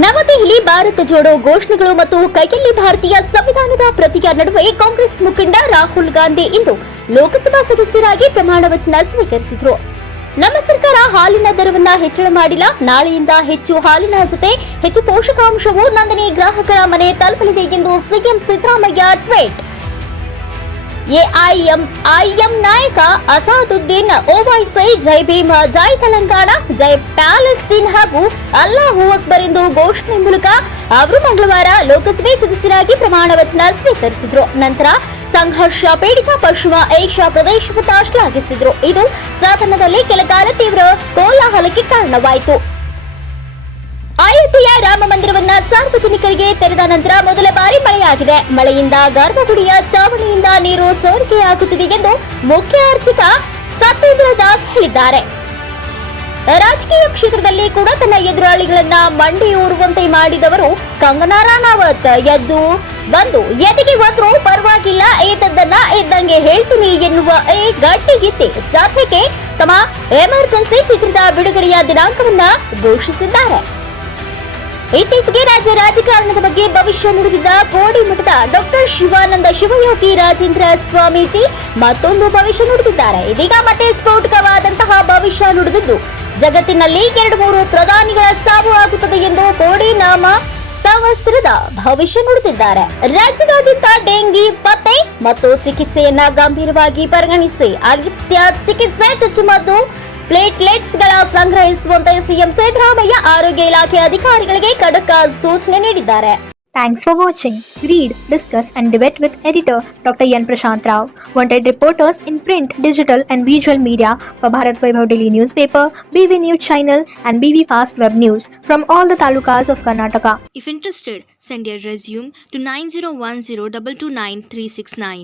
ನವದೆಹಲಿ ಭಾರತ ಜೋಡೋ ಘೋಷಣೆಗಳು ಮತ್ತು ಕೈಯಲ್ಲಿ ಭಾರತೀಯ ಸಂವಿಧಾನದ ಪ್ರತಿಯ ನಡುವೆ ಕಾಂಗ್ರೆಸ್ ಮುಖಂಡ ರಾಹುಲ್ ಗಾಂಧಿ ಇಂದು ಲೋಕಸಭಾ ಸದಸ್ಯರಾಗಿ ಪ್ರಮಾಣ ವಚನ ಸ್ವೀಕರಿಸಿದರು. ನಮ್ಮ ಸರ್ಕಾರ ಹಾಲಿನ ದರವನ್ನ ಹೆಚ್ಚಳ ಮಾಡಿಲ್ಲ. ನಾಳೆಯಿಂದ ಹೆಚ್ಚು ಹಾಲಿನ ಜೊತೆ ಹೆಚ್ಚು ಪೋಷಕಾಂಶವು ನೋಂದಣಿ ಗ್ರಾಹಕರ ಮನೆ ತಲುಪಲಿದೆ ಎಂದು ಸಿಎಂ ಸಿದ್ದರಾಮಯ್ಯ ಟ್ವೀಟ್. ಎಐಎಂಐಎಂ ನಾಯಕ ಅಸಾದುದ್ದೀನ್ ಓವೈಸಿ ಜೈ ಭೀಮ್, ಜೈ ತೆಲಂಗಾಣ, ಜೈ ಪ್ಯಾಲೆಸ್ತೀನ್ ಹಾಗೂ ಅಲ್ಲಾಹು ಅಕ್ಬರ್ ಎಂದು ಘೋಷಣೆ ಮೂಲಕ ಅವರು ಮಂಗಳವಾರ ಲೋಕಸಭೆ ಸದಸ್ಯರಾಗಿ ಪ್ರಮಾಣ ವಚನ ಸ್ವೀಕರಿಸಿದರು. ನಂತರ ಸಂಘರ್ಷ ಪೀಡಿತ ಪಶ್ಚಿಮ ಏಷ್ಯಾ ಪ್ರದೇಶವನ್ನು ಶ್ಲಾಘಿಸಿದರು. ಇದು ಸದನದಲ್ಲಿ ಕೆಲಕಾಲ ತೀವ್ರ ಕೋಲಾಹಲಕ್ಕೆ ಕಾರಣವಾಯಿತು. ಅಯೋಧ್ಯೆಯ ರಾಮ ಮಂದಿರವನ್ನ ಸಾರ್ವಜನಿಕರಿಗೆ ತೆರೆದ ನಂತರ ಮೊದಲ ಬಾರಿ ಮಳೆಯಾಗಿದೆ. ಮಳೆಯಿಂದ ಗರ್ಭಗುಡಿಯ ಚಾವಣಿಯಿಂದ ನೀರು ಸೋರಿಕೆಯಾಗುತ್ತಿದೆ ಎಂದು ಮುಖ್ಯ ಅರ್ಚಕ ಸತ್ಯೇಂದ್ರ ದಾಸ್ ಹೇಳಿದ್ದಾರೆ. ರಾಜಕೀಯ ಕ್ಷೇತ್ರದಲ್ಲಿ ಕೂಡ ತನ್ನ ಎದುರಾಳಿಗಳನ್ನ ಮಂಡಿಯೂರುವಂತೆ ಮಾಡಿದವರು ಕಂಗನಾ ರಾಣಾವತ್. ಎದೆಗೆ ಬಂದ್ರೂ ಪರವಾಗಿಲ್ಲ, ಏತದ್ದನ್ನ ಇದ್ದಂಗೆ ಹೇಳ್ತೀನಿ ಎನ್ನುವ ಈ ಗಟ್ಟಿಗೀತೆ ಸದ್ಯಕ್ಕೆ ತಮ್ಮ ಎಮರ್ಜೆನ್ಸಿ ಚಿತ್ರದ ಬಿಡುಗಡೆಯ ದಿನಾಂಕವನ್ನ ಘೋಷಿಸಿದ್ದಾರೆ. ಇತ್ತೀಚೆಗೆ ರಾಜ್ಯ ರಾಜಕಾರಣದ ಬಗ್ಗೆ ಭವಿಷ್ಯ ನುಡಿದಿದ್ದ ಕೋಡಿಮಠದ ಡಾಕ್ಟರ್ ಶಿವಾನಂದ ಶಿವಯೋಗಿ ರಾಜೇಂದ್ರ ಸ್ವಾಮೀಜಿ ಮತ್ತೊಂದು ಭವಿಷ್ಯ ನುಡಿದಿದ್ದಾರೆ. ಇದೀಗ ಮತ್ತೆ ಸ್ಫೋಟಕವಾದಂತಹ ಭವಿಷ್ಯ ನುಡಿದಿದ್ದು ಜಗತ್ತಿನಲ್ಲಿ 2-3 ಪ್ರಧಾನಿಗಳ ಸಾವು ಆಗುತ್ತದೆ ಎಂದು ಕೋಡಿ ನಾಮ ಸಂವತ್ಸರದ ಭವಿಷ್ಯ ನುಡಿದಿದ್ದಾರೆ. ರಾಜ್ಯದಾದ್ಯಂತ ಡೆಂಗಿ ಪತ್ತೆ ಮತ್ತು ಚಿಕಿತ್ಸೆಯನ್ನ ಗಂಭೀರವಾಗಿ ಪರಿಗಣಿಸಿ ಅಗತ್ಯ ಚಿಕಿತ್ಸೆ, ಚುಚ್ಚುಮದ್ದು, ಪ್ಲೇಟ್ಲೆಟ್ಸ್ಗಳ ಸಂಗ್ರಹಿಸುವಂತೆ ಸಿಎಂ ಸಿದ್ದರಾಮಯ್ಯ ಆರೋಗ್ಯ ಇಲಾಖೆ ಅಧಿಕಾರಿಗಳಿಗೆ ಖಡಕ್ ಸೂಚನೆ ನೀಡಿದ್ದಾರೆ. Thanks for watching. Read, discuss and debate with editor Dr. Yan Prashant Rao. Wanted reporters in print, digital and visual media for Bharat Vaibhav Daily Newspaper, BV News Channel and BV Fast Web News from all the talukas of Karnataka. If interested, send your resume to 9010229369.